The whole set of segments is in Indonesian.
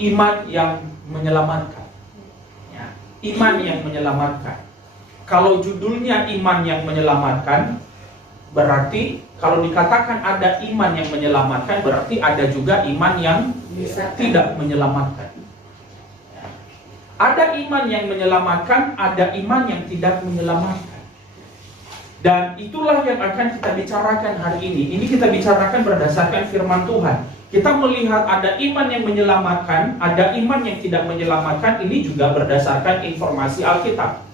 iman yang menyelamatkan. Ya, iman yang menyelamatkan. Kalau judulnya iman yang menyelamatkan, berarti kalau dikatakan ada iman yang menyelamatkan, berarti ada juga iman yang tidak menyelamatkan. Ada iman yang menyelamatkan, ada iman yang tidak menyelamatkan. Dan itulah yang akan kita bicarakan hari ini. Ini kita bicarakan berdasarkan firman Tuhan. Kita melihat ada iman yang menyelamatkan, ada iman yang tidak menyelamatkan. Ini juga berdasarkan informasi Alkitab.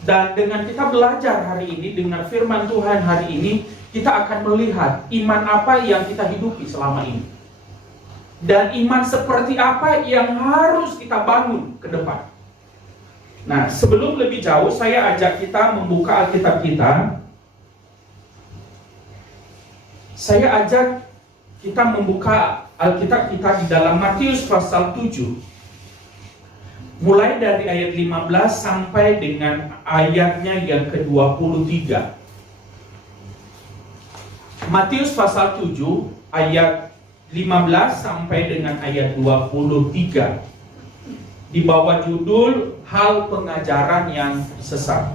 Dan dengan kita belajar hari ini, dengan firman Tuhan hari ini, kita akan melihat iman apa yang kita hidupi selama ini. Dan iman seperti apa yang harus kita bangun ke depan. Nah, sebelum lebih jauh, saya ajak kita membuka Alkitab kita. Saya ajak kita membuka Alkitab kita di dalam Matius pasal 7. Mulai dari ayat 15 sampai dengan ayatnya yang ke-23. Matius pasal 7 ayat 15 sampai dengan ayat 23. Di bawah judul hal pengajaran yang sesat.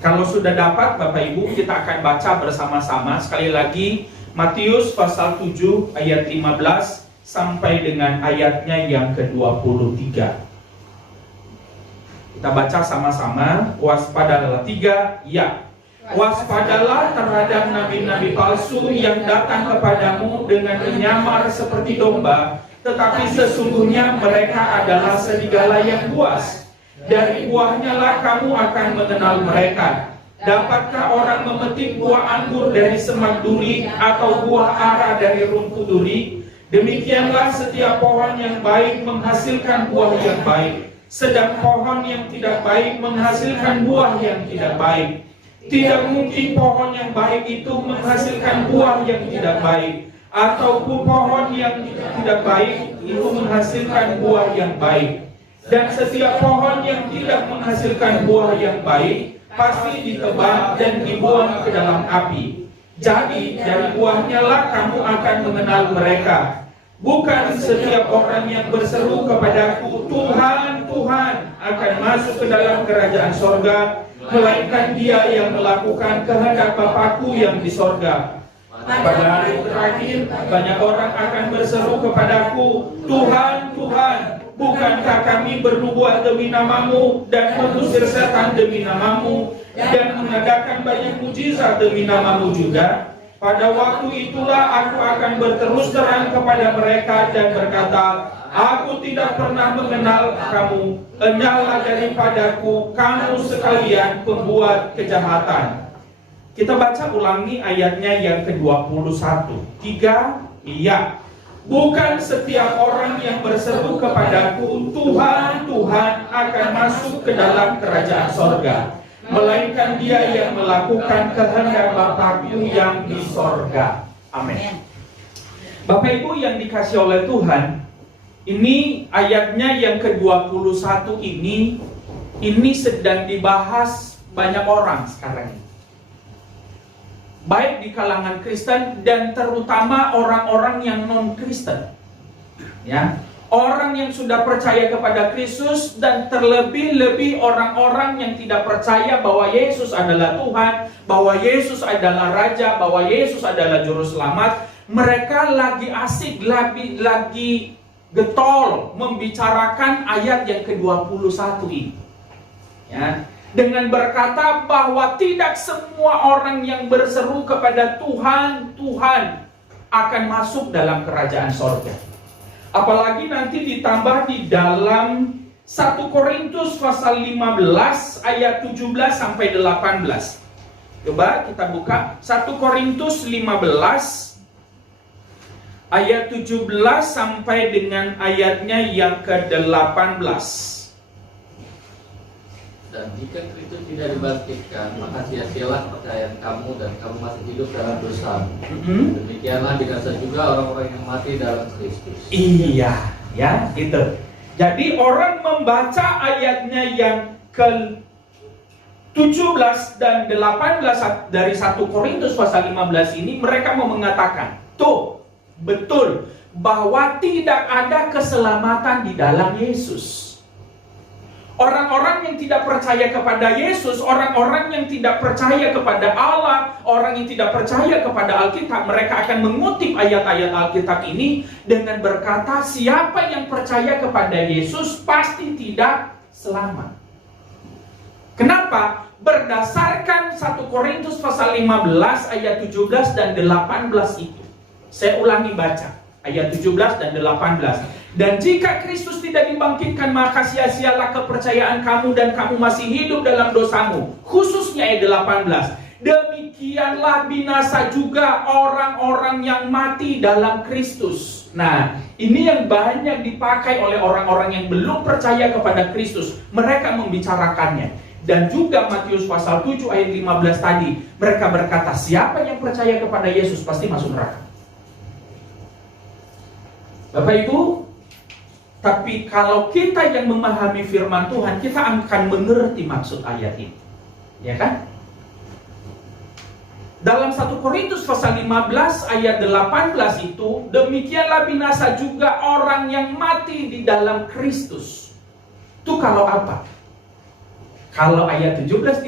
Kalau sudah dapat Bapak Ibu, kita akan baca bersama-sama. Sekali lagi, Matius pasal 7 ayat 15 sampai dengan ayatnya yang ke-23. Kita baca sama-sama. Waspadalah. 3, ya. Waspadalah terhadap nabi-nabi palsu yang datang kepadamu dengan menyamar seperti domba, tetapi sesungguhnya mereka adalah serigala yang buas. Dari buahnya lah kamu akan mengenal mereka. Dapatkah orang memetik buah anggur dari semak duri atau buah ara dari rumput duri? Demikianlah setiap pohon yang baik menghasilkan buah yang baik, sedang pohon yang tidak baik menghasilkan buah yang tidak baik. Tidak mungkin pohon yang baik itu menghasilkan buah yang tidak baik, ataupun pohon yang tidak baik itu menghasilkan buah yang baik. Dan setiap pohon yang tidak menghasilkan buah yang baik pasti ditebang dan dibuang ke dalam api. Jadi dari buahnya lah kamu akan mengenal mereka. Bukan setiap orang yang berseru kepadaku, Tuhan, Tuhan, akan masuk ke dalam kerajaan sorga, melainkan dia yang melakukan kehendak Bapakku yang di sorga. Pada hari terakhir, banyak orang akan berseru kepadaku, Tuhan, Tuhan, bukankah kami bernubuat demi namamu dan mengusir setan demi namamu dan mengadakan banyak mujizat demi namamu juga? Pada waktu itulah aku akan berterus terang kepada mereka dan berkata, aku tidak pernah mengenal kamu, enyahlah daripadaku kamu sekalian pembuat kejahatan. Kita baca ulangi ayatnya yang ke-21. 3, iya. Bukan setiap orang yang berseru kepadaku, Tuhan, Tuhan, akan masuk ke dalam kerajaan sorga, melainkan dia yang melakukan kehendak Bapakku yang di sorga. Amin. Bapak Ibu yang dikasih oleh Tuhan, ini ayatnya yang ke-21 ini sedang dibahas banyak orang sekarang ini. Baik di kalangan Kristen dan terutama orang-orang yang non-Kristen. Ya. Orang yang sudah percaya kepada Kristus dan terlebih-lebih orang-orang yang tidak percaya bahwa Yesus adalah Tuhan, bahwa Yesus adalah Raja, bahwa Yesus adalah Juru Selamat. Mereka lagi asik, lagi getol membicarakan ayat yang ke-21 ini. Ya. Dengan berkata bahwa tidak semua orang yang berseru kepada Tuhan, Tuhan akan masuk dalam kerajaan sorga. Apalagi nanti ditambah di dalam 1 Korintus pasal 15 ayat 17 sampai 18. Coba kita buka 1 Korintus 15 ayat 17 sampai dengan ayatnya yang ke-18. Dan jika Kristus tidak dibangkitkan, maka sia-sialah kepercayaan kamu dan kamu masih hidup dalam dosa. Demikianlah binasa juga orang-orang yang mati dalam Kristus. Iya, ya, gitu. Jadi orang membaca ayatnya yang ke-17 dan 18 dari 1 Korintus pasal 15 ini, mereka mau mengatakan, tuh, betul, bahwa tidak ada keselamatan di dalam Yesus. Orang-orang yang tidak percaya kepada Yesus, orang-orang yang tidak percaya kepada Allah, orang yang tidak percaya kepada Alkitab, mereka akan mengutip ayat-ayat Alkitab ini dengan berkata, siapa yang percaya kepada Yesus pasti tidak selamat. Kenapa? Berdasarkan 1 Korintus pasal 15 ayat 17 dan 18 itu. Saya ulangi baca ayat 17 dan 18. Dan jika Kristus tidak dibangkitkan, maka sia-sialah kepercayaan kamu dan kamu masih hidup dalam dosamu. Khususnya ayat 18. Demikianlah binasa juga orang-orang yang mati dalam Kristus. Nah, ini yang banyak dipakai oleh orang-orang yang belum percaya kepada Kristus. Mereka membicarakannya. Dan juga Matius pasal 7 ayat 15 tadi. Mereka berkata, siapa yang percaya kepada Yesus pasti masuk neraka. Bapak Ibu, tapi kalau kita yang memahami firman Tuhan, kita akan mengerti maksud ayat ini. Ya kan? Dalam 1 Korintus pasal 15 ayat 18 itu, demikianlah binasa juga orang yang mati di dalam Kristus. Itu kalau apa? Kalau ayat 17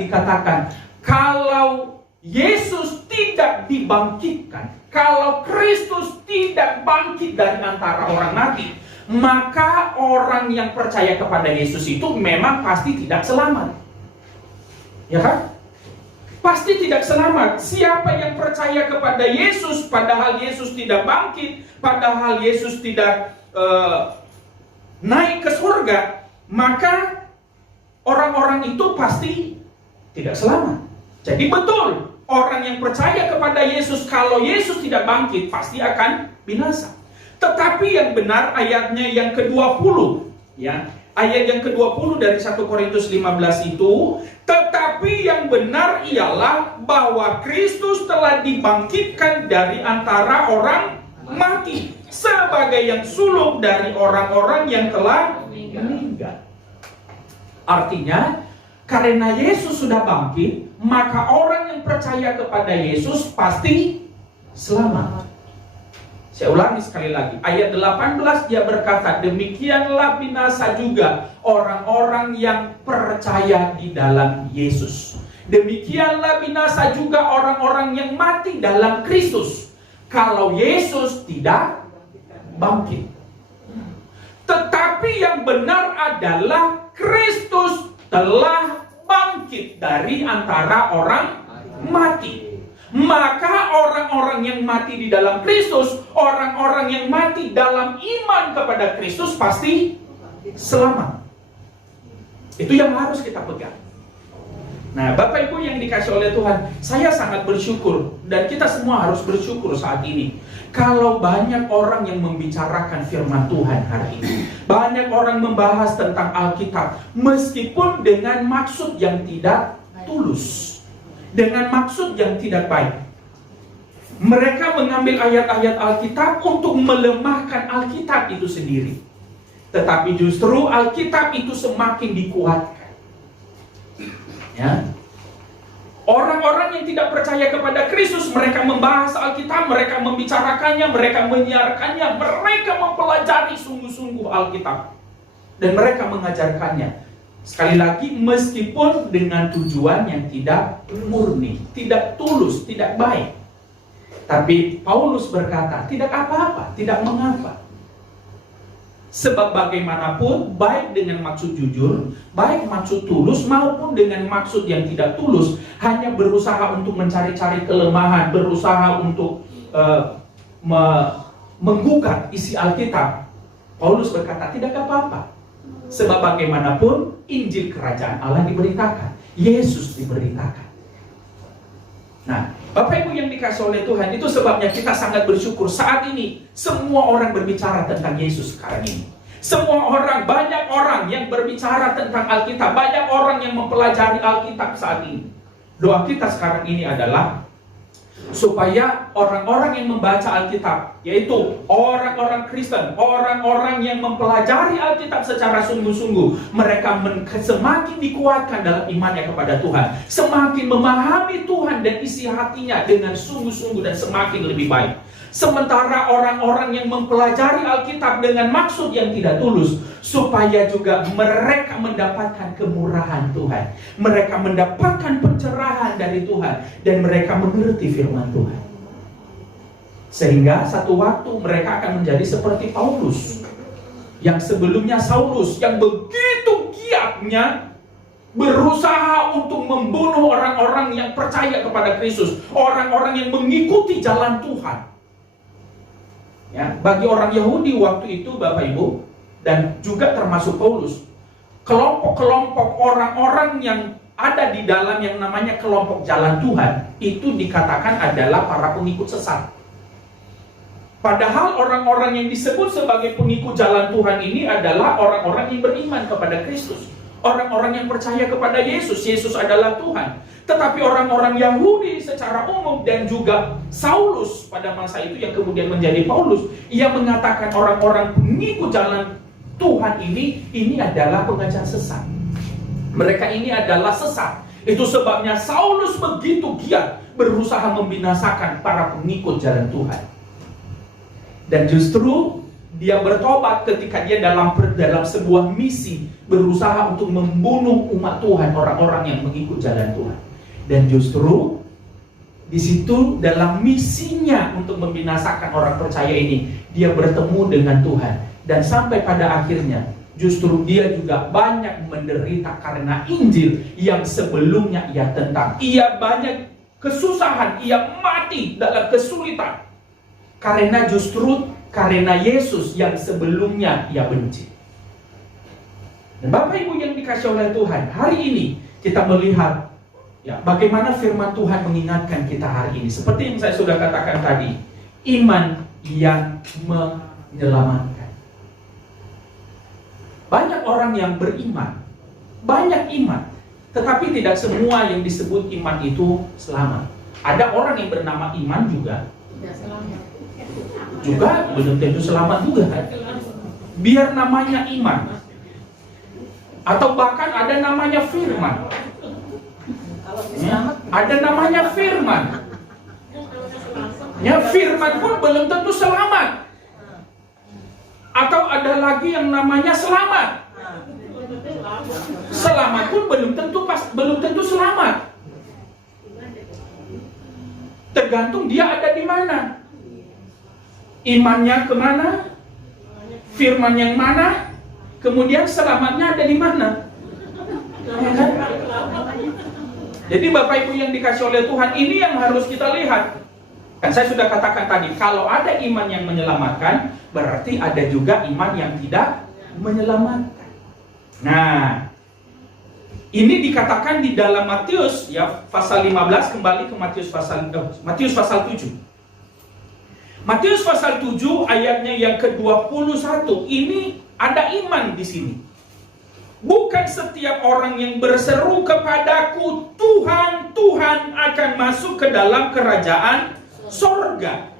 dikatakan, kalau Yesus tidak dibangkitkan, kalau Kristus tidak bangkit dari antara orang mati, maka orang yang percaya kepada Yesus itu memang pasti tidak selamat. Ya kan? Pasti tidak selamat. Siapa yang percaya kepada Yesus, padahal Yesus tidak bangkit, padahal Yesus tidak naik ke surga, maka orang-orang itu pasti tidak selamat. Jadi betul, orang yang percaya kepada Yesus, kalau Yesus tidak bangkit, pasti akan binasa. Tetapi yang benar ayatnya yang ke-20, ya. Ayat yang ke-20 dari 1 Korintus 15 itu, tetapi yang benar ialah bahwa Kristus telah dibangkitkan dari antara orang mati, sebagai yang sulung dari orang-orang yang telah meninggal. Artinya, karena Yesus sudah bangkit, maka orang yang percaya kepada Yesus pasti selamat. Saya ulangi sekali lagi. Ayat 18 dia berkata, demikianlah binasa juga orang-orang yang percaya di dalam Yesus. Demikianlah binasa juga orang-orang yang mati dalam Kristus, kalau Yesus tidak bangkit. Tetapi yang benar adalah Kristus telah bangkit dari antara orang mati. Maka orang-orang yang mati di dalam Kristus, orang-orang yang mati dalam iman kepada Kristus pasti selamat. Itu yang harus kita pegang. Nah, Bapak Ibu yang dikasih oleh Tuhan, saya sangat bersyukur, dan kita semua harus bersyukur saat ini. Kalau banyak orang yang membicarakan firman Tuhan hari ini, banyak orang membahas tentang Alkitab, meskipun dengan maksud yang tidak tulus, dengan maksud yang tidak baik. Mereka mengambil ayat-ayat Alkitab untuk melemahkan Alkitab itu sendiri. Tetapi justru Alkitab itu semakin dikuatkan. Ya. Orang-orang yang tidak percaya kepada Kristus, mereka membahas Alkitab, mereka membicarakannya, mereka menyiarkannya, mereka mempelajari sungguh-sungguh Alkitab, dan mereka mengajarkannya. Sekali lagi, meskipun dengan tujuan yang tidak murni, tidak tulus, tidak baik. Tapi Paulus berkata, tidak apa-apa, tidak mengapa. Sebab bagaimanapun, baik dengan maksud jujur, baik maksud tulus, maupun dengan maksud yang tidak tulus, hanya berusaha untuk mencari-cari kelemahan, berusaha untuk menggugat isi Alkitab. Paulus berkata, tidak apa-apa. Sebab bagaimanapun, Injil Kerajaan Allah diberitakan, Yesus diberitakan. Nah, Bapak Ibu yang dikasih oleh Tuhan, itu sebabnya kita sangat bersyukur saat ini semua orang berbicara tentang Yesus sekarang ini. Semua orang, banyak orang yang berbicara tentang Alkitab, banyak orang yang mempelajari Alkitab saat ini. Doa kita sekarang ini adalah supaya orang-orang yang membaca Alkitab, yaitu orang-orang Kristen, orang-orang yang mempelajari Alkitab secara sungguh-sungguh, mereka semakin dikuatkan dalam imannya kepada Tuhan, semakin memahami Tuhan dan isi hatinya dengan sungguh-sungguh dan semakin lebih baik. Sementara orang-orang yang mempelajari Alkitab dengan maksud yang tidak tulus, supaya juga mereka mendapatkan kemurahan Tuhan, mereka mendapatkan pencerahan dari Tuhan, dan mereka mengerti firman Tuhan. Sehingga satu waktu mereka akan menjadi seperti Paulus, yang sebelumnya Saulus, yang begitu giatnya berusaha untuk membunuh orang-orang yang percaya kepada Kristus, orang-orang yang mengikuti jalan Tuhan. Ya, bagi orang Yahudi waktu itu, Bapak Ibu, dan juga termasuk Paulus, kelompok-kelompok orang-orang yang ada di dalam yang namanya kelompok jalan Tuhan, itu dikatakan adalah para pengikut sesat. Padahal orang-orang yang disebut sebagai pengikut jalan Tuhan ini adalah orang-orang yang beriman kepada Kristus, orang-orang yang percaya kepada Yesus. Yesus adalah Tuhan. Tetapi orang-orang Yahudi secara umum dan juga Saulus pada masa itu yang kemudian menjadi Paulus, ia mengatakan orang-orang pengikut jalan Tuhan ini adalah pengajar sesat. Mereka ini adalah sesat. Itu sebabnya Saulus begitu giat berusaha membinasakan para pengikut jalan Tuhan. Dan justru dia bertobat ketika dia dalam sebuah misi berusaha untuk membunuh umat Tuhan, orang-orang yang mengikut jalan Tuhan. Dan justru di situ dalam misinya untuk membinasakan orang percaya ini, dia bertemu dengan Tuhan. Dan sampai pada akhirnya justru dia juga banyak menderita karena Injil yang sebelumnya ia tentang. Ia banyak kesusahan, ia mati dalam kesulitan karena Yesus yang sebelumnya ia benci. Dan Bapak Ibu yang dikasih oleh Tuhan, hari ini kita melihat ya, bagaimana firman Tuhan mengingatkan kita hari ini. Seperti yang saya sudah katakan tadi, iman yang menyelamatkan. Banyak orang yang beriman, banyak iman, tetapi tidak semua yang disebut iman itu selamat. Ada orang yang bernama iman juga belum tentu selamat juga. Biar namanya iman, atau bahkan ada namanya firman. Ada namanya firman. Ya, firman pun belum tentu selamat. Atau ada lagi yang namanya selamat. Selamat pun belum tentu selamat. Tergantung dia ada di mana. Imannya kemana? Firman yang mana? Kemudian selamatnya ada di mana? Ya kan? Jadi Bapak Ibu yang dikasih oleh Tuhan, ini yang harus kita lihat. Kan saya sudah katakan tadi, kalau ada iman yang menyelamatkan, berarti ada juga iman yang tidak menyelamatkan. Nah, ini dikatakan di dalam Matius ya pasal 15, kembali ke Matius pasal 7. Matius pasal 7 ayatnya yang ke-21, ini ada iman di sini. Bukan setiap orang yang berseru kepadaku, Tuhan, Tuhan, akan masuk ke dalam kerajaan sorga,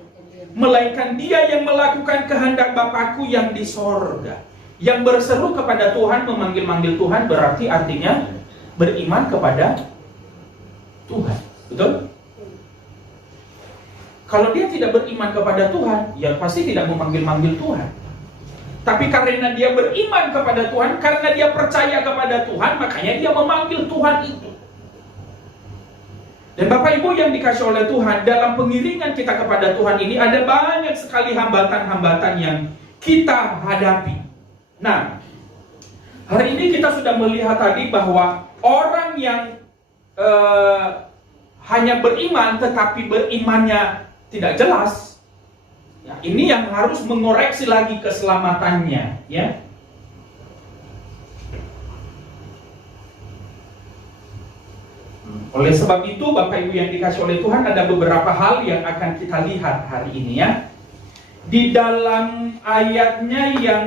melainkan dia yang melakukan kehendak Bapakku yang di sorga. Yang berseru kepada Tuhan, memanggil-manggil Tuhan, berarti artinya beriman kepada Tuhan. Betul? Kalau dia tidak beriman kepada Tuhan, ya pasti tidak memanggil-manggil Tuhan. Tapi karena dia beriman kepada Tuhan, karena dia percaya kepada Tuhan, makanya dia memanggil Tuhan itu. Dan Bapak Ibu yang dikasih oleh Tuhan, dalam pengiringan kita kepada Tuhan ini ada banyak sekali hambatan-hambatan yang kita hadapi. Nah, hari ini kita sudah melihat tadi bahwa orang yang hanya beriman tetapi berimannya tidak jelas, ya, ini yang harus mengoreksi lagi keselamatannya, ya. Oleh sebab itu, Bapak Ibu yang dikasih oleh Tuhan, ada beberapa hal yang akan kita lihat hari ini, ya. Di dalam ayatnya yang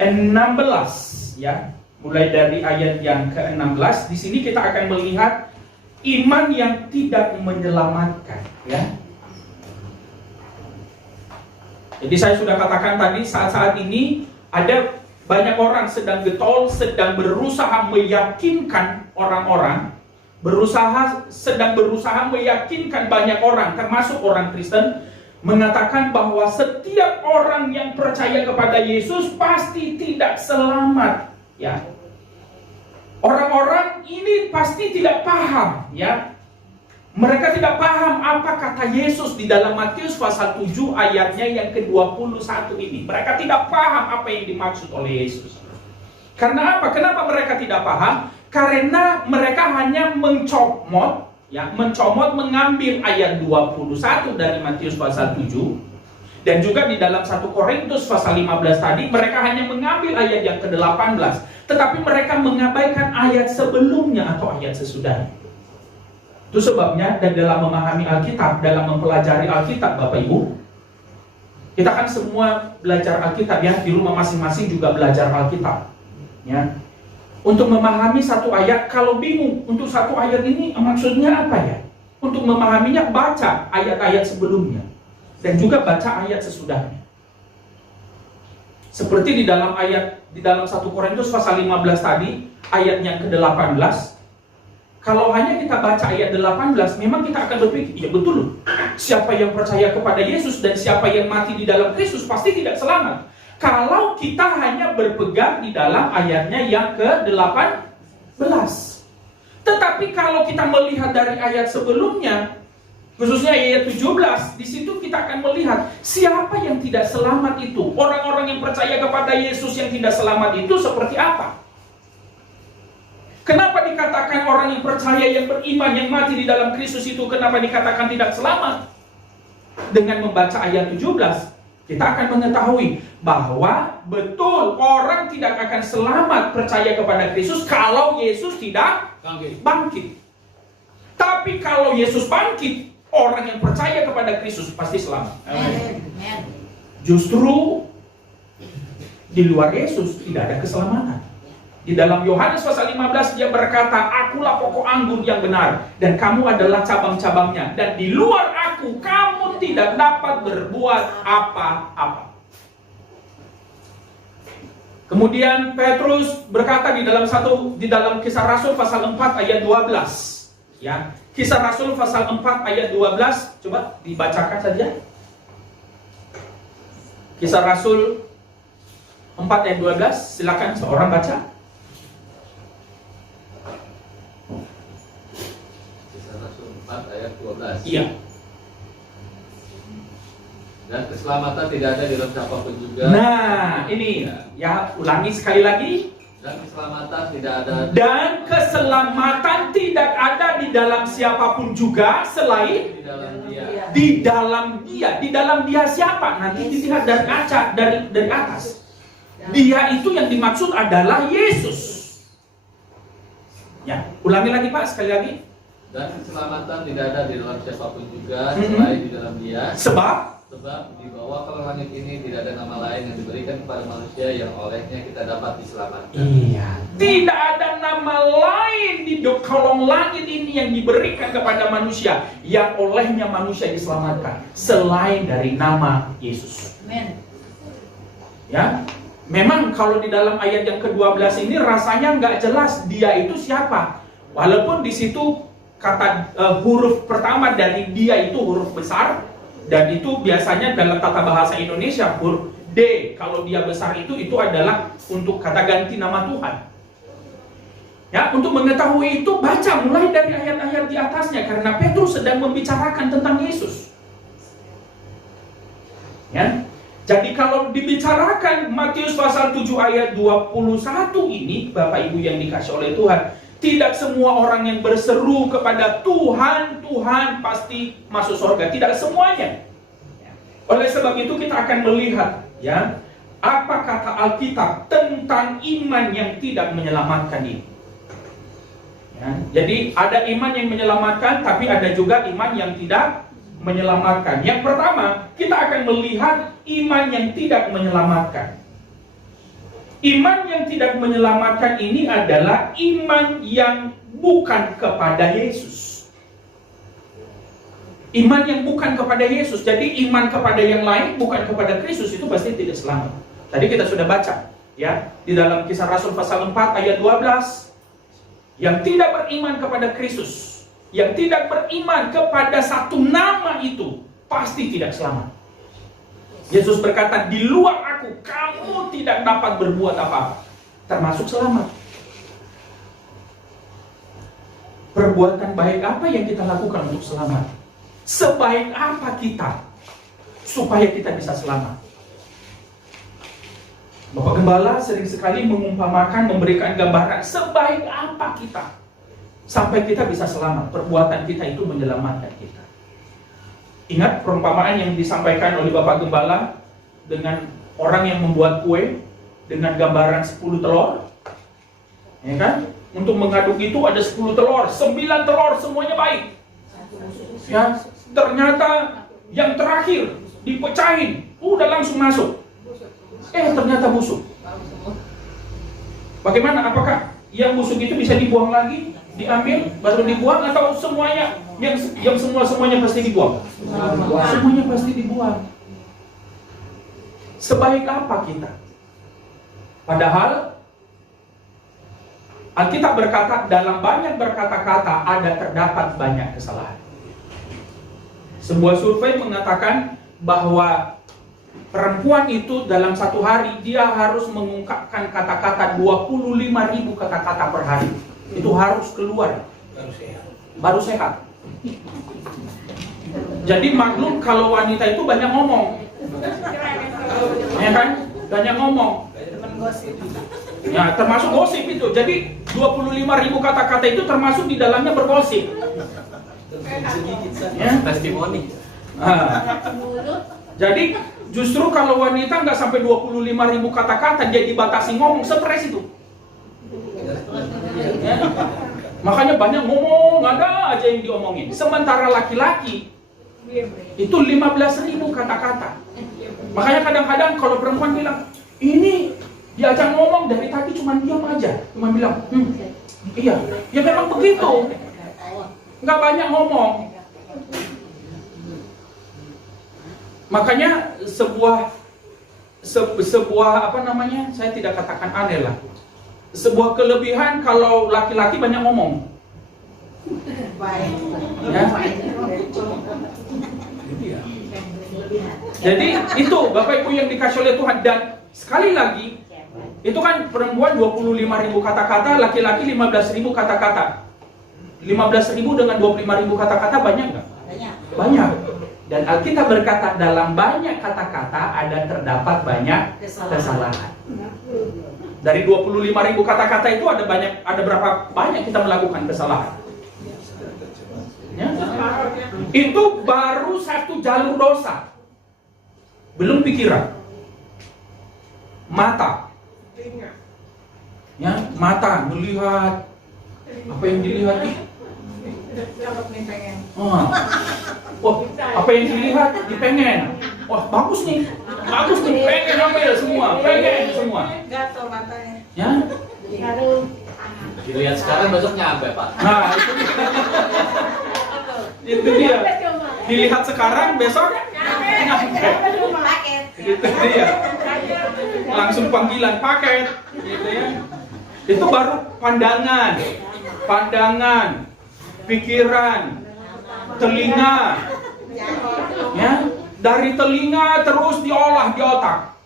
16, ya, mulai dari ayat yang ke-16, di sini kita akan melihat iman yang tidak menyelamatkan, ya. Jadi saya sudah katakan tadi, saat-saat ini ada banyak orang sedang getol, sedang berusaha meyakinkan orang-orang sedang berusaha meyakinkan banyak orang, termasuk orang Kristen, mengatakan bahwa setiap orang yang percaya kepada Yesus pasti tidak selamat. Ya, orang-orang ini pasti tidak paham. Ya, mereka tidak paham apa kata Yesus di dalam Matius pasal 7 ayatnya yang ke-21 ini. Mereka tidak paham apa yang dimaksud oleh Yesus. Karena apa? Kenapa mereka tidak paham? Karena mereka hanya mencomot mengambil ayat 21 dari Matius pasal 7, dan juga di dalam 1 Korintus pasal 15 tadi mereka hanya mengambil ayat yang ke-18, tetapi mereka mengabaikan ayat sebelumnya atau ayat sesudahnya. Itu sebabnya dan dalam memahami Alkitab, dalam mempelajari Alkitab, Bapak Ibu, kita kan semua belajar Alkitab ya, di rumah masing-masing juga belajar Alkitab. Ya. Untuk memahami satu ayat, kalau bingung untuk satu ayat ini maksudnya apa ya? Untuk memahaminya baca ayat-ayat sebelumnya dan juga baca ayat sesudahnya. Seperti di dalam 1 Korintus pasal 15 tadi, ayat yang ke-18. Kalau hanya kita baca ayat 18, memang kita akan berpikir, ya betul, siapa yang percaya kepada Yesus dan siapa yang mati di dalam Kristus pasti tidak selamat. Kalau kita hanya berpegang di dalam ayatnya yang ke-18. Tetapi kalau kita melihat dari ayat sebelumnya, khususnya ayat 17, di situ kita akan melihat siapa yang tidak selamat itu. Orang-orang yang percaya kepada Yesus yang tidak selamat itu seperti apa? Kenapa dikatakan orang yang percaya, yang beriman, yang mati di dalam Kristus itu, kenapa dikatakan tidak selamat? Dengan membaca ayat 17, kita akan mengetahui bahwa betul orang tidak akan selamat percaya kepada Kristus kalau Yesus tidak bangkit. Tapi kalau Yesus bangkit, orang yang percaya kepada Kristus pasti selamat. Amin. Justru di luar Yesus tidak ada keselamatan. Di dalam Yohanes pasal 15 dia berkata, akulah pokok anggur yang benar dan kamu adalah cabang-cabangnya, dan di luar aku kamu tidak dapat berbuat apa-apa. Kemudian Petrus berkata di dalam Kisah Rasul pasal 4 ayat 12. Ya, Kisah Rasul pasal 4 ayat 12, coba dibacakan saja. Kisah Rasul 4 ayat 12, silakan seorang baca. Ayat 12. Iya. Dan keselamatan tidak ada di dalam siapapun juga. Nah, ini ya, ulangi sekali lagi. Dan keselamatan tidak ada. Dan keselamatan tidak ada di dalam siapapun juga selain di dalam Dia. Di dalam Dia. Di dalam Dia siapa? Nanti dilihat dari atas. Dia itu yang dimaksud adalah Yesus. Ya, ulangi lagi Pak, sekali lagi. Dan keselamatan tidak ada di dalam siapapun juga selain di dalam Dia. Sebab di bawah kolong langit ini tidak ada nama lain yang diberikan kepada manusia yang olehnya kita dapat diselamatkan. Iya. Tidak ada nama lain di kolong langit ini yang diberikan kepada manusia yang olehnya manusia diselamatkan selain dari nama Yesus. Amen. Ya. Memang kalau di dalam ayat yang ke-12 ini rasanya nggak jelas dia itu siapa. Walaupun di situ kata huruf pertama dari dia itu huruf besar, dan itu biasanya dalam tata bahasa Indonesia huruf D. Kalau dia besar itu adalah untuk kata ganti nama Tuhan. Ya, untuk mengetahui itu baca mulai dari ayat-ayat di atasnya, karena Petrus sedang membicarakan tentang Yesus. Ya. Jadi kalau dibicarakan Matius pasal 7 ayat 21 ini, Bapak Ibu yang dikasih oleh Tuhan, tidak semua orang yang berseru kepada Tuhan, Tuhan pasti masuk surga. Tidak semuanya. Oleh sebab itu kita akan melihat ya, apa kata Alkitab tentang iman yang tidak menyelamatkan ini. Ya, jadi ada iman yang menyelamatkan, tapi ada juga iman yang tidak menyelamatkan. Yang pertama, kita akan melihat iman yang tidak menyelamatkan. Iman yang tidak menyelamatkan ini adalah iman yang bukan kepada Yesus. Iman yang bukan kepada Yesus. Jadi iman kepada yang lain, bukan kepada Kristus, itu pasti tidak selamat. Tadi kita sudah baca ya, di dalam Kisah Rasul pasal 4 ayat 12. yang tidak beriman kepada Kristus, yang tidak beriman kepada satu nama itu, pasti tidak selamat. Yesus berkata, di luar aku, kamu tidak dapat berbuat apa-apa, termasuk selamat. Perbuatan baik apa yang kita lakukan untuk selamat? Sebaik apa kita supaya kita bisa selamat? Bapak Gembala sering sekali mengumpamakan, memberikan gambaran sebaik apa kita sampai kita bisa selamat. Perbuatan kita itu menyelamatkan kita. Ingat perumpamaan yang disampaikan oleh Bapak Gembala dengan orang yang membuat kue dengan gambaran 10 telur, ya kan? Untuk mengaduk itu ada 10 telur, 9 telur semuanya baik. Ya, ternyata yang terakhir dipecahin, udah langsung masuk. Ternyata busuk. Bagaimana? Apakah yang busuk itu bisa dibuang lagi, diambil, baru dibuang, atau semuanya yang semuanya pasti dibuang? Semuanya pasti dibuang. Sebaik apa kita? Padahal Alkitab berkata, dalam banyak berkata-kata ada terdapat banyak kesalahan. Sebuah survei mengatakan bahwa perempuan itu dalam satu hari dia harus mengungkapkan kata-kata 25.000 kata-kata per hari. Itu harus keluar. Baru sehat. Jadi maklum kalau wanita itu banyak ngomong. Ya kan? Banyak ngomong. Ya, termasuk gosip itu. Jadi 25.000 kata-kata itu termasuk di dalamnya bergosip. Ya, testimoni. Jadi justru kalau wanita nggak sampai 25.000 kata-kata, dia dibatasi ngomong, stres itu. Ya. Makanya banyak ngomong, ada aja yang diomongin. Sementara laki-laki itu 15.000 kata-kata. Makanya kadang-kadang kalau perempuan bilang, ini diajak ngomong dari tadi cuma diam aja, cuma bilang, iya, ya memang begitu. Nggak banyak ngomong. Makanya sebuah apa namanya, saya tidak katakan aneh lah, sebuah kelebihan kalau laki-laki banyak ngomong. Ya. Jadi itu Bapak Ibu yang dikasih oleh Tuhan. Dan sekali lagi, itu kan perempuan 25.000 kata-kata, laki-laki 15.000 kata-kata. 15.000 dengan 25.000 kata-kata banyak nggak? Banyak. Dan Alkitab berkata dalam banyak kata-kata ada terdapat banyak kesalahan. Dari 25.000 kata-kata itu ada berapa banyak kita melakukan kesalahan? Ya? Itu baru satu jalur dosa. Belum pikiran. Mata. Ya, mata melihat apa yang dilihat. Wah, apa yang dilihat dipengen. Wah, bagus nih, pengen ambil semua, pengen semua. Gatal matanya. Ya, Dilihat sekarang besok nyampe Pak. nah itu dia. Dilihat sekarang, besok nyampe. Itu dia. Langsung panggilan paket, gitu ya. Itu baru pandangan, pikiran, telinga. Ya, dari telinga terus diolah di otak.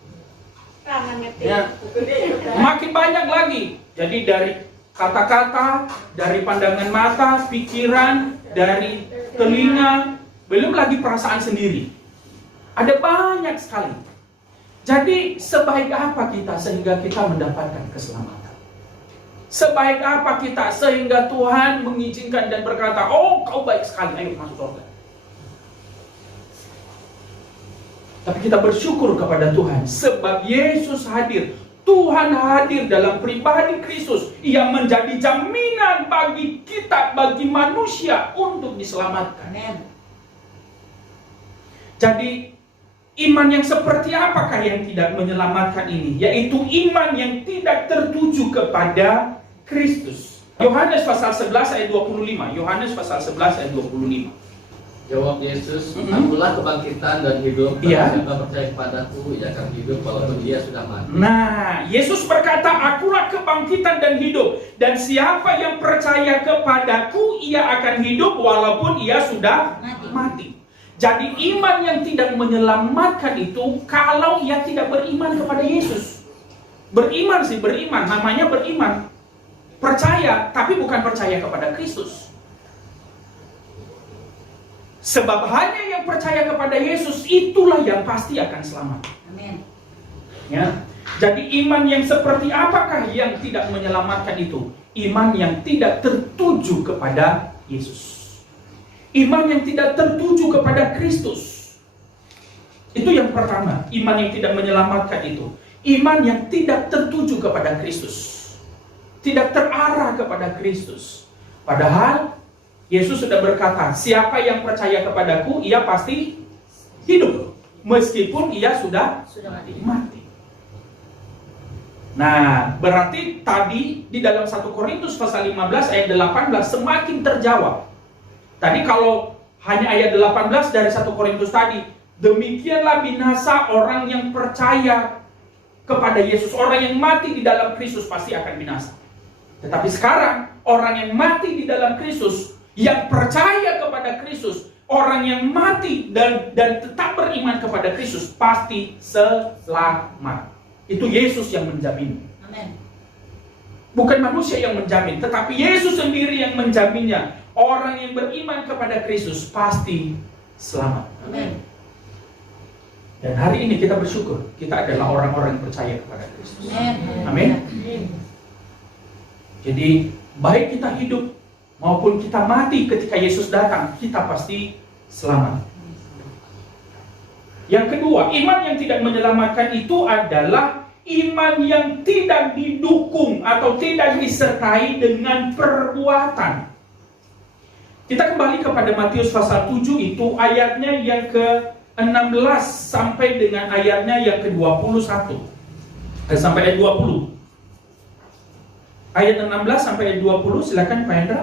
Ya. Makin banyak lagi. Jadi dari kata-kata, dari pandangan mata, pikiran, dari telinga, belum lagi perasaan sendiri. Ada banyak sekali. Jadi sebaik apa kita sehingga kita mendapatkan keselamatan? Sebaik apa kita sehingga Tuhan mengizinkan dan berkata, oh kau baik sekali, ayo masuk surga. Tapi kita bersyukur kepada Tuhan sebab Yesus hadir. Tuhan hadir dalam pribadi Kristus yang menjadi jaminan bagi kita, bagi manusia untuk diselamatkan. Jadi iman yang seperti apakah yang tidak menyelamatkan ini? Yaitu iman yang tidak tertuju kepada Kristus. Yohanes pasal 11 ayat 25. Yohanes pasal 11 ayat 25. Jawab Yesus, "Akulah kebangkitan dan hidup. Iya. Siapa percaya kepadaku, ia akan hidup walaupun dia sudah mati." Nah, Yesus berkata, "Akulah kebangkitan dan hidup, dan siapa yang percaya kepadaku, ia akan hidup walaupun ia sudah mati." Jadi iman yang tidak menyelamatkan itu kalau ia tidak beriman kepada Yesus. Beriman sih, beriman, namanya beriman. Percaya, tapi bukan percaya kepada Kristus. Sebab hanya yang percaya kepada Yesus itulah yang pasti akan selamat. Amin. Ya. Jadi iman yang seperti apakah yang tidak menyelamatkan itu? Iman yang tidak tertuju kepada Yesus. Iman yang tidak tertuju kepada Kristus. Itu yang pertama, iman yang tidak menyelamatkan itu. Iman yang tidak tertuju kepada Kristus. Tidak terarah kepada Kristus. Padahal Yesus sudah berkata, siapa yang percaya kepadaku, ia pasti hidup. Meskipun ia sudah mati. Nah, berarti tadi di dalam 1 Korintus pasal 15 ayat 18 semakin terjawab. Tadi kalau hanya ayat 18 dari 1 Korintus tadi, demikianlah binasa orang yang percaya kepada Yesus. Orang yang mati di dalam Kristus pasti akan binasa. Tetapi sekarang, orang yang mati di dalam Kristus, yang percaya kepada Kristus, orang yang mati dan tetap beriman kepada Kristus pasti selamat. Itu Yesus yang menjamin. Amin. Bukan manusia yang menjamin, tetapi Yesus sendiri yang menjaminnya. Orang yang beriman kepada Kristus pasti selamat. Amin. Dan hari ini kita bersyukur kita adalah orang-orang yang percaya kepada Kristus. Amin. Jadi baik kita hidup maupun kita mati ketika Yesus datang, kita pasti selamat. Yang kedua, iman yang tidak menyelamatkan itu adalah iman yang tidak didukung atau tidak disertai dengan perbuatan. Kita kembali kepada Matius pasal 7 itu ayatnya yang ke-16 sampai dengan ayatnya yang ke-21. Sampai ayat 20. Ayat 16 sampai ayat 20, silakan Pak Hendra.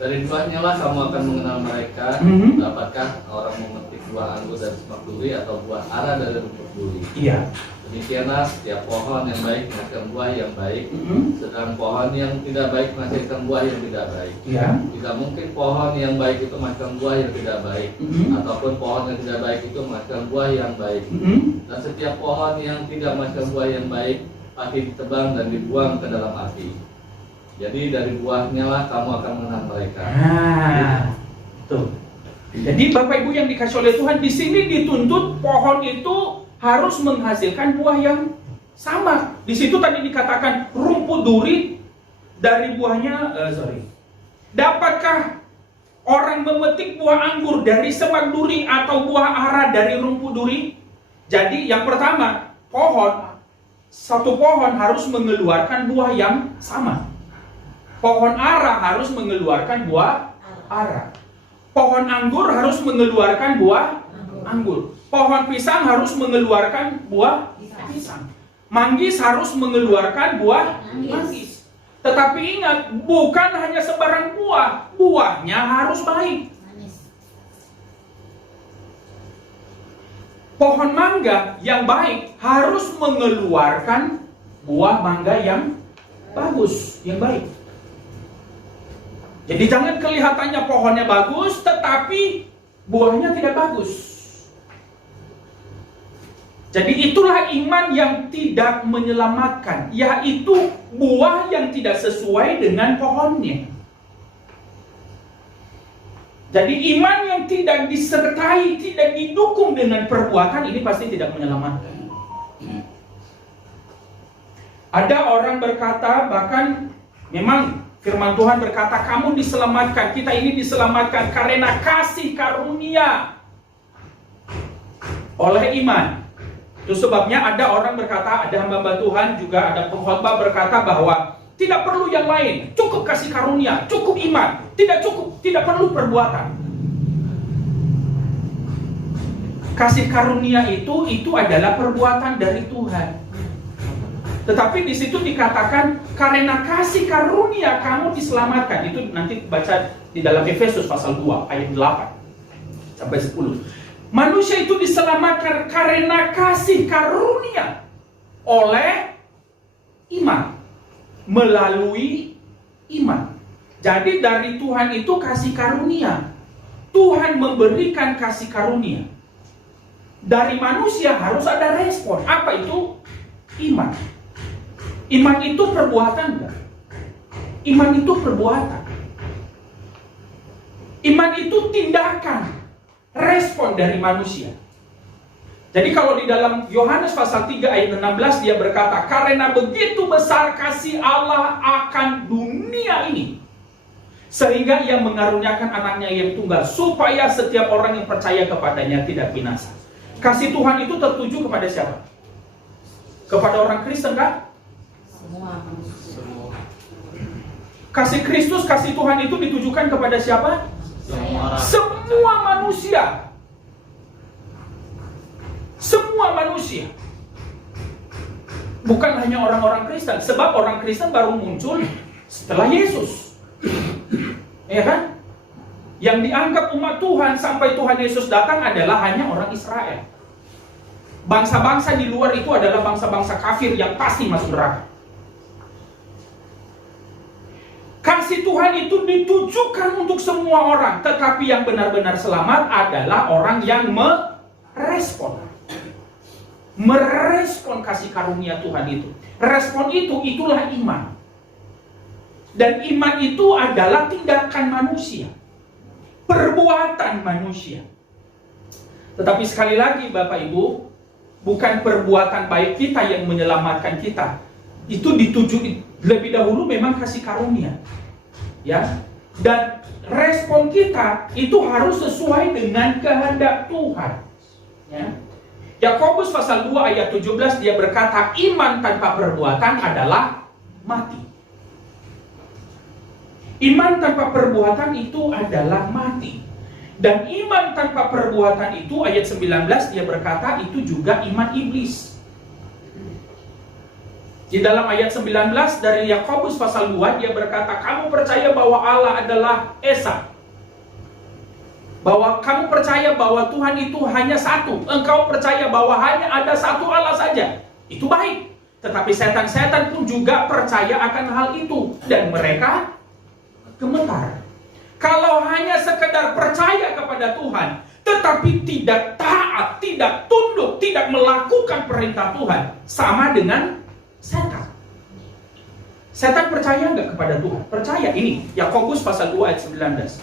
Dari buahnya lah kamu akan mengenal mereka. Dapatkah orang memetik buah anggur dari semak duri atau buah ara dari rumput duri? Iya. Demikianlah setiap pohon yang baik menghasilkan buah yang baik, sedang pohon yang tidak baik menghasilkan buah yang tidak baik. Iya. Tidak mungkin pohon yang baik itu menghasilkan buah yang tidak baik, ataupun pohon yang tidak baik itu menghasilkan buah yang baik. Dan setiap pohon yang tidak menghasilkan buah yang baik pasti ditebang dan dibuang ke dalam api. Jadi dari buahnya lah kamu akan mengenal mereka. Nah, tuh. Jadi Bapak Ibu yang dikasih oleh Tuhan, di sini dituntut pohon itu harus menghasilkan buah yang sama. Di situ tadi dikatakan rumput duri dari buahnya, Dapatkah orang memetik buah anggur dari semak duri atau buah ara dari rumput duri? Jadi yang pertama, satu pohon harus mengeluarkan buah yang sama. Pohon ara harus mengeluarkan buah ara. Pohon anggur harus mengeluarkan buah anggur. Pohon pisang harus mengeluarkan buah pisang. Manggis harus mengeluarkan buah manggis. Tetapi ingat, bukan hanya sebarang buah, buahnya harus baik. Pohon mangga yang baik harus mengeluarkan buah mangga yang bagus, yang baik. Jadi jangan kelihatannya pohonnya bagus, tetapi buahnya tidak bagus. Jadi itulah iman yang tidak menyelamatkan, yaitu buah yang tidak sesuai dengan pohonnya. Jadi iman yang tidak disertai, tidak didukung dengan perbuatan, ini pasti tidak menyelamatkan. Ada orang berkata, bahkan memang firman Tuhan berkata, kamu diselamatkan, kita ini diselamatkan karena kasih karunia oleh iman. Itu sebabnya ada orang berkata, ada hamba Tuhan juga, ada pengkhotbah berkata bahwa tidak perlu yang lain, cukup kasih karunia, cukup iman, tidak perlu perbuatan. Kasih karunia itu adalah perbuatan dari Tuhan. Tetapi di situ dikatakan karena kasih karunia kamu diselamatkan. Itu nanti baca Di dalam Efesus pasal 2 ayat 8 sampai 10. Manusia itu diselamatkan karena kasih karunia oleh iman, melalui iman. Jadi dari Tuhan itu kasih karunia. Tuhan memberikan kasih karunia. Dari manusia harus ada respon. Apa itu? Iman. Iman itu perbuatan enggak? Iman itu perbuatan. Iman itu tindakan, respon dari manusia. Jadi kalau di dalam Yohanes pasal 3 ayat 16 dia berkata, karena begitu besar kasih Allah akan dunia ini, sehingga ia mengaruniakan anaknya yang tunggal, supaya setiap orang yang percaya kepadanya tidak binasa. Kasih Tuhan itu tertuju kepada siapa? Kepada orang Kristen kan? Semua. Kasih Kristus, kasih Tuhan itu ditujukan kepada siapa? Semua manusia. Semua manusia. Bukan hanya orang-orang Kristen. Sebab orang Kristen baru muncul setelah Yesus. Ya kan? Yang dianggap umat Tuhan sampai Tuhan Yesus datang adalah hanya orang Israel. Bangsa-bangsa di luar itu adalah bangsa-bangsa kafir yang pasti masuk neraka. Kasih Tuhan itu ditujukan untuk semua orang, tetapi yang benar-benar selamat adalah orang yang merespon kasih karunia Tuhan itu. Respon itu, itulah iman. Dan iman itu adalah tindakan manusia, perbuatan manusia. Tetapi sekali lagi Bapak Ibu, bukan perbuatan baik kita yang menyelamatkan kita. Itu dituju lebih dahulu memang kasih karunia, ya. Dan respon kita itu harus sesuai dengan kehendak Tuhan, ya. Yakobus pasal 2 ayat 17 dia berkata, iman tanpa perbuatan adalah mati. Iman tanpa perbuatan itu adalah mati. Dan iman tanpa perbuatan itu ayat 19 dia berkata itu juga iman iblis. Di dalam ayat 19 dari Yakobus pasal 2 dia berkata, kamu percaya bahwa Allah adalah Esa, bahwa kamu percaya bahwa Tuhan itu hanya satu, engkau percaya bahwa hanya ada satu Allah saja, itu baik. Tetapi setan-setan pun juga percaya akan hal itu, dan mereka gemetar. Kalau hanya sekedar percaya kepada Tuhan tetapi tidak taat, tidak tunduk, tidak melakukan perintah Tuhan, sama dengan setan. Setan percaya nggak kepada Tuhan? Percaya. Ini Yakobus pasal 2 ayat 19.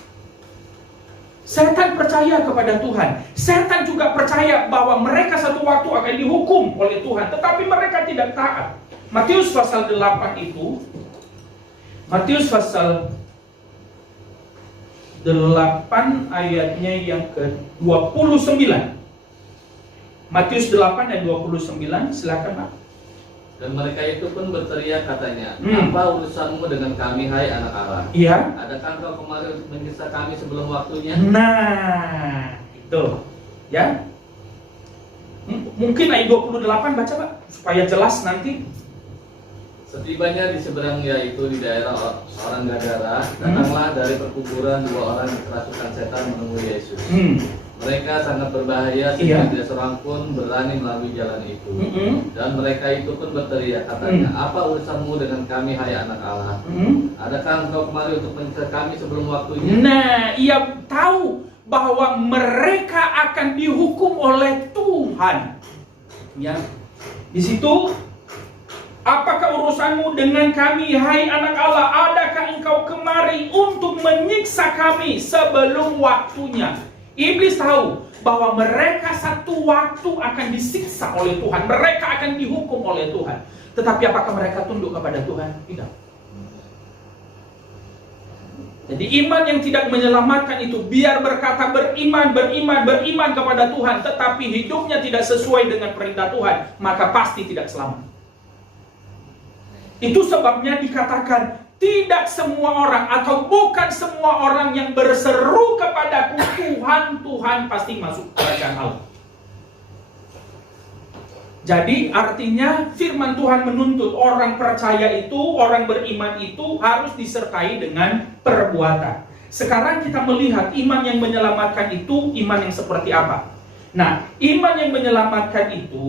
Setan percaya kepada Tuhan. Setan juga percaya bahwa mereka satu waktu akan dihukum oleh Tuhan, tetapi mereka tidak taat. Matius pasal 8 itu, Matius pasal 8 ayatnya yang ke-29. Matius 8 ayat 29, silakan Pak. Dan mereka itu pun berteriak katanya, apa urusanmu dengan kami, hai anak Allah? Iya. Adakah engkau kemari untuk menyiksa kami sebelum waktunya? Nah, itu, ya. Mungkin ayat 28 baca Pak, supaya jelas nanti. Setibanya di seberang yaitu di daerah orang Gadara, datanglah dari perkuburan dua orang kerasukan setan menemui Yesus. Mereka sangat berbahaya sehingga tidak seorang pun berani melalui jalan itu. Dan mereka itu pun berteriak katanya, apa urusanmu dengan kami, hai anak Allah? Adakah engkau kemari untuk menyiksa kami sebelum waktunya? Nah, ia tahu bahwa mereka akan dihukum oleh Tuhan. Ya, di situ, apakah urusanmu dengan kami, hai anak Allah? Adakah engkau kemari untuk menyiksa kami sebelum waktunya? Iblis tahu bahwa mereka satu waktu akan disiksa oleh Tuhan. Mereka akan dihukum oleh Tuhan. Tetapi apakah mereka tunduk kepada Tuhan? Tidak. Jadi iman yang tidak menyelamatkan itu, biar berkata beriman kepada Tuhan, tetapi hidupnya tidak sesuai dengan perintah Tuhan, maka pasti tidak selamat. Itu sebabnya dikatakan, tidak semua orang atau bukan semua orang yang berseru kepadaku Tuhan, Tuhan pasti masuk kerajaan Allah. Jadi artinya firman Tuhan menuntut orang percaya itu, orang beriman itu harus disertai dengan perbuatan. Sekarang kita melihat iman yang menyelamatkan itu iman yang seperti apa. Nah, iman yang menyelamatkan itu,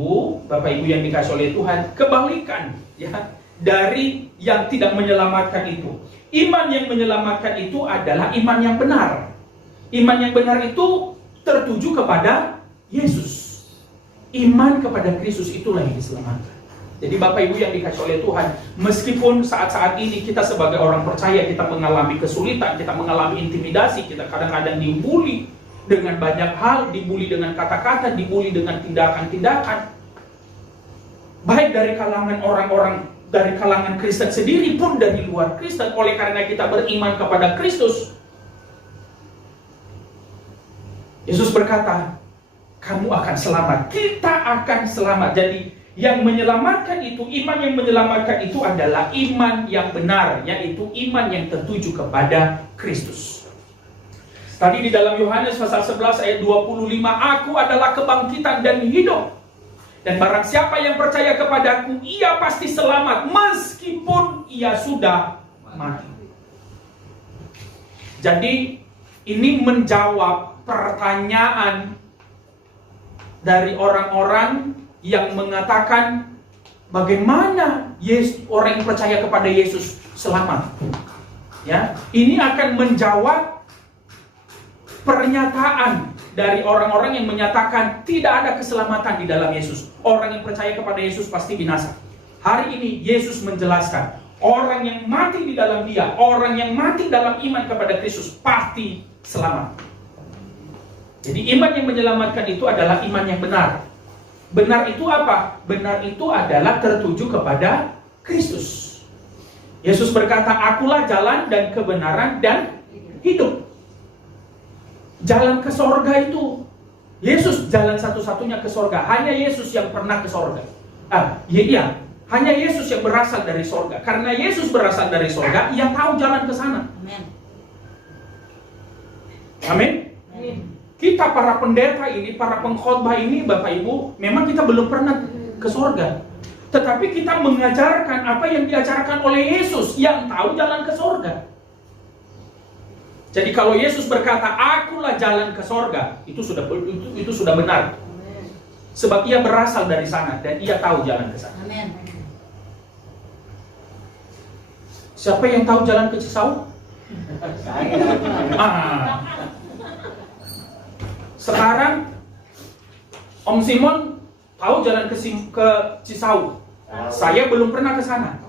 Bapak Ibu yang dikasih oleh Tuhan, kebalikan ya dari yang tidak menyelamatkan itu. Iman yang menyelamatkan itu adalah iman yang benar. Iman yang benar itu tertuju kepada Yesus. Iman kepada Kristus itulah yang diselamatkan. Jadi Bapak Ibu yang dikasih oleh Tuhan, meskipun saat-saat ini kita sebagai orang percaya, kita mengalami kesulitan, kita mengalami intimidasi, kita kadang-kadang dibully dengan banyak hal, dibully dengan kata-kata, dibully dengan tindakan-tindakan, baik dari kalangan orang-orang, dari kalangan Kristen sendiri pun dari luar Kristen. Oleh karena kita beriman kepada Kristus, Yesus berkata, kamu akan selamat, kita akan selamat. Jadi yang menyelamatkan itu, iman yang menyelamatkan itu adalah iman yang benar, yaitu iman yang tertuju kepada Kristus. Tadi di dalam Yohanes pasal 11 ayat 25, aku adalah kebangkitan dan hidup. Dan barang siapa yang percaya kepadaku, ia pasti selamat meskipun ia sudah mati. Jadi ini menjawab pertanyaan dari orang-orang yang mengatakan bagaimana orang yang percaya kepada Yesus selamat. Ya, ini akan menjawab pernyataan dari orang-orang yang menyatakan tidak ada keselamatan di dalam Yesus. Orang yang percaya kepada Yesus pasti binasa. Hari ini Yesus menjelaskan, orang yang mati di dalam Dia, orang yang mati dalam iman kepada Kristus pasti selamat. Jadi iman yang menyelamatkan itu adalah iman yang benar. Benar itu apa? Benar itu adalah tertuju kepada Kristus. Yesus berkata, akulah jalan dan kebenaran dan hidup. Jalan ke sorga itu, Yesus jalan satu-satunya ke sorga. Hanya Yesus yang pernah ke sorga. Iya, hanya Yesus yang berasal dari sorga. Karena Yesus berasal dari sorga, ia tahu jalan ke sana. Amin. Kita para pendeta ini, para pengkhotbah ini, Bapak Ibu, memang kita belum pernah ke sorga. Tetapi kita mengajarkan apa yang diajarkan oleh Yesus yang tahu jalan ke sorga. Jadi kalau Yesus berkata, akulah jalan ke sorga, itu sudah benar. Sebab ia berasal dari sana dan ia tahu jalan ke sana. Amin. Siapa yang tahu jalan ke Cisauk? Sekarang Om Simon tahu jalan ke Cisauk. Saya belum pernah ke sana.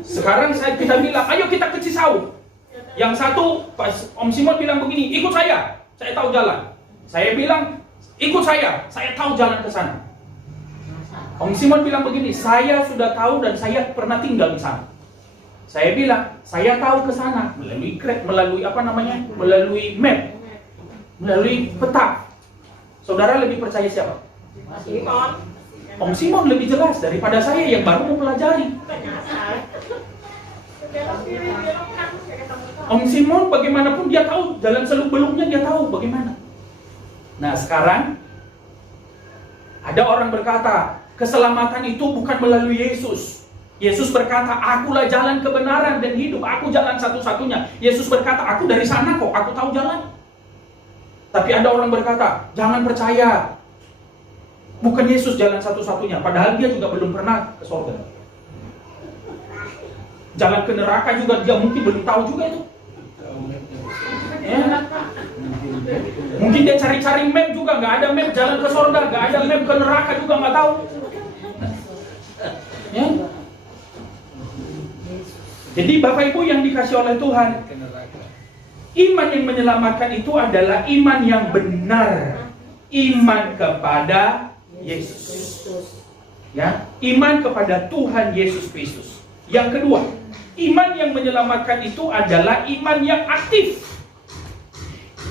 Sekarang kita bilang, ayo kita ke Cisauk. Yang satu, Om Simon bilang begini, ikut saya tahu jalan. Saya bilang, ikut saya tahu jalan ke sana. Om Simon bilang begini, saya sudah tahu dan saya pernah tinggal di sana. Saya bilang, saya tahu ke sana melalui map, melalui peta. Saudara lebih percaya siapa? Om Simon lebih jelas daripada saya yang baru mempelajari. Om Simon bagaimanapun dia tahu jalan seluk-beluknya, dia tahu bagaimana. Nah sekarang ada orang berkata keselamatan itu bukan melalui Yesus. Yesus berkata, akulah jalan kebenaran dan hidup, aku jalan satu-satunya. Yesus berkata, aku dari sana kok, aku tahu jalan. Tapi ada orang berkata, jangan percaya, bukan Yesus jalan satu-satunya, padahal dia juga belum pernah ke surga. Jalan ke neraka juga dia mungkin belum tahu juga itu. Ya. Mungkin dia cari-cari map juga, nggak ada map jalan ke surga, nggak ada map ke neraka juga nggak tahu. Ya. Jadi Bapak Ibu yang dikasih oleh Tuhan, iman yang menyelamatkan itu adalah iman yang benar, iman kepada Yesus. Ya, iman kepada Tuhan Yesus Kristus. Yang kedua, iman yang menyelamatkan itu adalah iman yang aktif.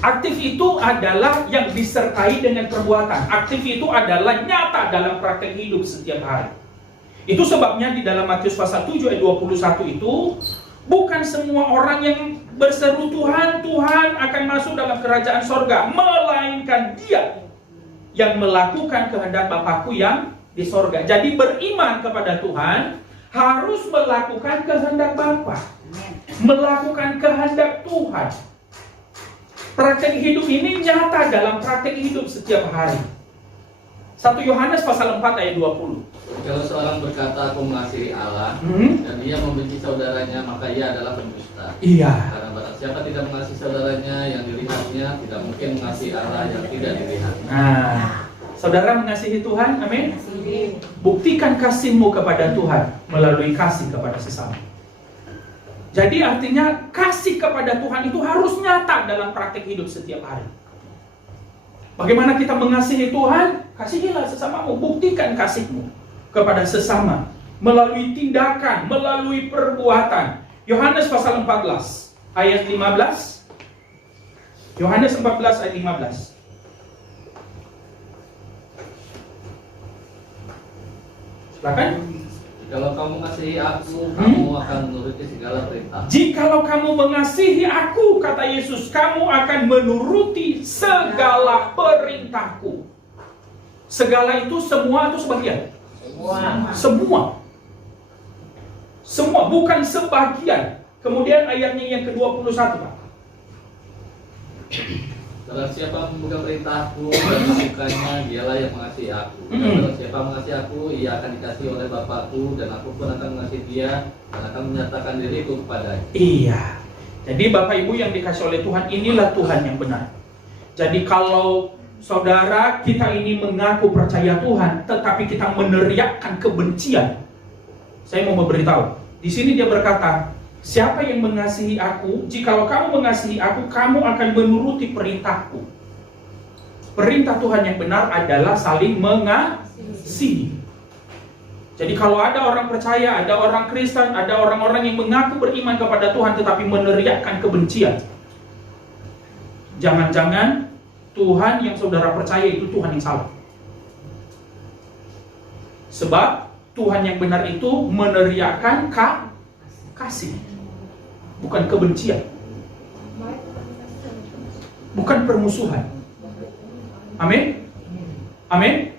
Aktif itu adalah yang disertai dengan perbuatan. Aktif itu adalah nyata dalam praktek hidup setiap hari. Itu sebabnya di dalam Matius pasal 7 ayat 21 itu, bukan semua orang yang berseru Tuhan, Tuhan akan masuk dalam kerajaan sorga, melainkan dia yang melakukan kehendak Bapakku yang di sorga. Jadi beriman kepada Tuhan harus melakukan kehendak Bapa. melakukan kehendak Tuhan. Praktek hidup ini nyata dalam praktek hidup setiap hari. 1 Yohanes pasal 4 ayat 20. Kalau seorang berkata aku mengasihi Allah dan dia membenci saudaranya, maka ia adalah pendusta. Iya. Karena barang siapa tidak mengasihi saudaranya yang dilihatnya, tidak mungkin mengasihi Allah yang tidak dilihat. Nah, saudara mengasihi Tuhan, amin. Buktikan kasihmu kepada Tuhan melalui kasih kepada sesama. Jadi artinya kasih kepada Tuhan itu harus nyata dalam praktek hidup setiap hari. Bagaimana kita mengasihi Tuhan? Kasihilah sesamamu, buktikan kasihmu kepada sesama melalui tindakan, melalui perbuatan. Yohanes pasal 14 ayat 15. Yohanes 14 ayat 15. Silakan. Kalau kamu mengasihi aku, kamu akan menuruti segala perintah. Jikalau kamu mengasihi aku, kata Yesus, kamu akan menuruti segala perintahku. Segala itu semua atau sebagian? Semua. Semua, bukan sebagian. Kemudian ayatnya yang ke-21, Pak. Barang siapa memegang perintahku dan melakukannya, dialah yang mengasihi aku. Dan barang siapa mengasihi aku, ia akan dikasihi oleh Bapakku, dan aku pun akan mengasihi dia dan akan menyatakan diriku kepadanya. Iya. Jadi Bapak Ibu yang dikasih oleh Tuhan, inilah Tuhan yang benar. Jadi kalau saudara kita ini mengaku percaya Tuhan, tetapi kita meneriakkan kebencian, saya mau memberitahu. Di sini dia berkata, siapa yang mengasihi aku, jikalau kamu mengasihi aku, kamu akan menuruti perintahku. Perintah Tuhan yang benar adalah saling mengasihi. Jadi kalau ada orang percaya, ada orang Kristen, ada orang-orang yang mengaku beriman kepada Tuhan tetapi meneriakkan kebencian, jangan-jangan Tuhan yang saudara percaya itu Tuhan yang salah. Sebab Tuhan yang benar itu meneriakkan kasih, bukan kebencian, bukan permusuhan. Amin. Amin.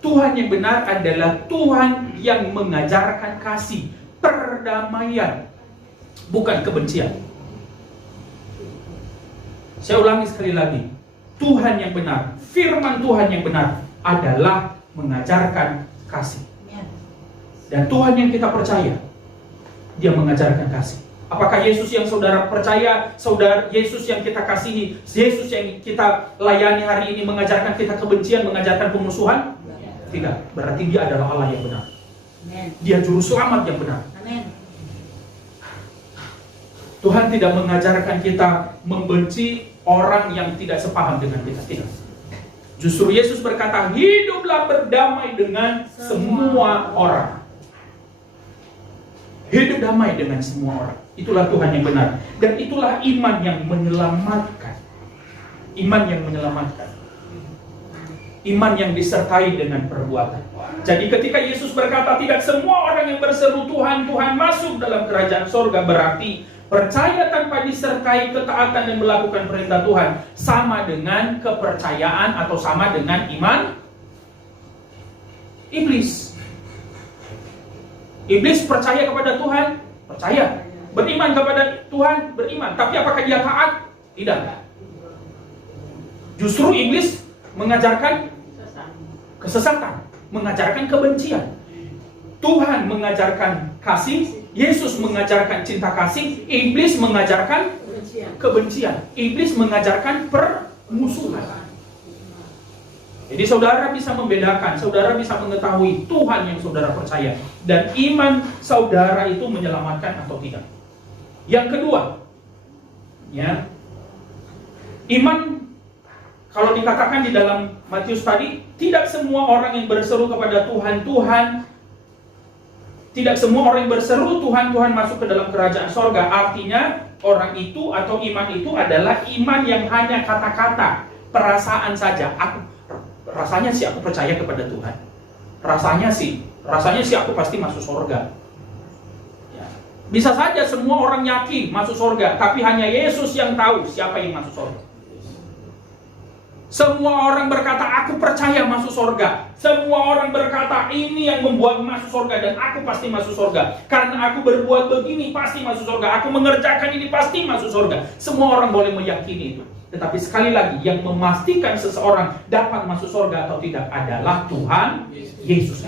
Tuhan yang benar adalah Tuhan yang mengajarkan kasih, perdamaian, bukan kebencian. Saya ulangi sekali lagi. Tuhan yang benar, firman Tuhan yang benar adalah mengajarkan kasih. Dan Tuhan yang kita percaya, dia mengajarkan kasih. Apakah Yesus yang saudara percaya, saudara Yesus yang kita kasihi, Yesus yang kita layani hari ini mengajarkan kita kebencian, mengajarkan pemusuhan? Tidak, berarti dia adalah Allah yang benar. Dia juru selamat yang benar. Tuhan tidak mengajarkan kita membenci orang yang tidak sepaham dengan kita, tidak. Justru Yesus berkata, hiduplah berdamai dengan semua orang. Hidup damai dengan semua orang. Itulah Tuhan yang benar. Dan itulah iman yang menyelamatkan. Iman yang menyelamatkan. Iman yang disertai dengan perbuatan. Jadi ketika Yesus berkata tidak semua orang yang berseru Tuhan, Tuhan masuk dalam kerajaan sorga, berarti percaya tanpa disertai ketaatan dan melakukan perintah Tuhan sama dengan kepercayaan atau sama dengan iman iblis. Iblis percaya kepada Tuhan, percaya. Beriman kepada Tuhan, beriman. Tapi apakah dia taat? Tidak. Justru iblis mengajarkan kesesatan, mengajarkan kebencian. Tuhan mengajarkan kasih, Yesus mengajarkan cinta kasih, iblis mengajarkan kebencian. Iblis mengajarkan permusuhan. Jadi saudara bisa membedakan, saudara bisa mengetahui Tuhan yang saudara percaya dan iman saudara itu menyelamatkan atau tidak. Yang kedua, ya, iman kalau dikatakan di dalam Matius tadi, tidak semua orang yang berseru kepada Tuhan, tidak semua orang yang berseru Tuhan, Tuhan masuk ke dalam kerajaan sorga. Artinya orang itu atau iman itu adalah iman yang hanya kata-kata, perasaan saja. Rasanya sih aku percaya kepada Tuhan. Rasanya sih aku pasti masuk sorga. Ya. Bisa saja semua orang yakin masuk sorga, tapi hanya Yesus yang tahu siapa yang masuk sorga. Semua orang berkata, aku percaya masuk surga. Semua orang berkata, ini yang membuat masuk surga dan aku pasti masuk surga. Karena aku berbuat begini, pasti masuk surga. Aku mengerjakan ini, pasti masuk surga. Semua orang boleh meyakini itu. Tetapi sekali lagi, yang memastikan seseorang dapat masuk surga atau tidak adalah Tuhan Yesus.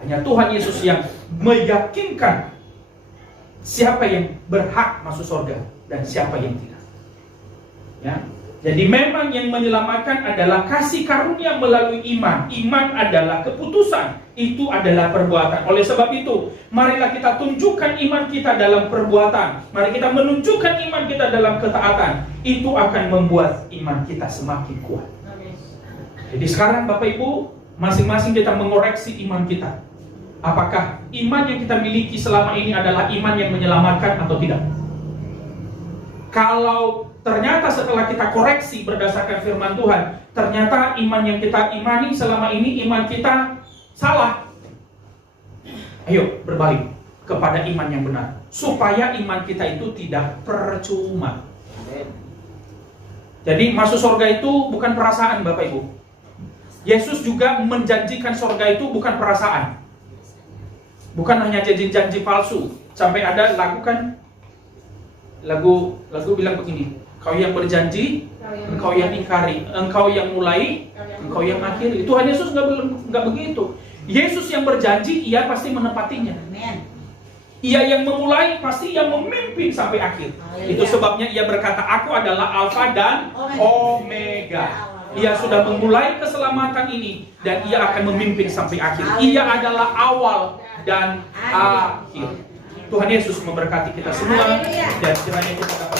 Hanya Tuhan Yesus yang meyakinkan siapa yang berhak masuk surga dan siapa yang tidak. Ya. Jadi memang yang menyelamatkan adalah kasih karunia melalui iman. Iman adalah keputusan, itu adalah perbuatan. Oleh sebab itu, marilah kita tunjukkan iman kita dalam perbuatan. Mari kita menunjukkan iman kita dalam ketaatan. Itu akan membuat iman kita semakin kuat. Jadi sekarang Bapak Ibu, masing-masing kita mengoreksi iman kita. Apakah iman yang kita miliki selama ini adalah iman yang menyelamatkan atau tidak? Kalau ternyata setelah kita koreksi berdasarkan firman Tuhan, ternyata iman yang kita imani selama ini iman kita salah. Ayo berbalik kepada iman yang benar, supaya iman kita itu tidak percuma. Jadi masuk surga itu bukan perasaan Bapak Ibu. Yesus juga menjanjikan surga itu bukan perasaan. Bukan hanya janji-janji palsu. Sampai ada lagu kan, lagu bilang begini, kau yang berjanji, engkau yang ingkari, engkau yang mulai, engkau yang akhiri. Tuhan Yesus nggak begitu. Yesus yang berjanji, ia pasti menepatinya. Ia yang memulai, pasti ia memimpin sampai akhir. Itu sebabnya ia berkata, aku adalah Alfa dan Omega. Ia sudah memulai keselamatan ini dan ia akan memimpin sampai akhir. Ia adalah awal dan akhir. Tuhan Yesus memberkati kita semua dan kiranya kita dapat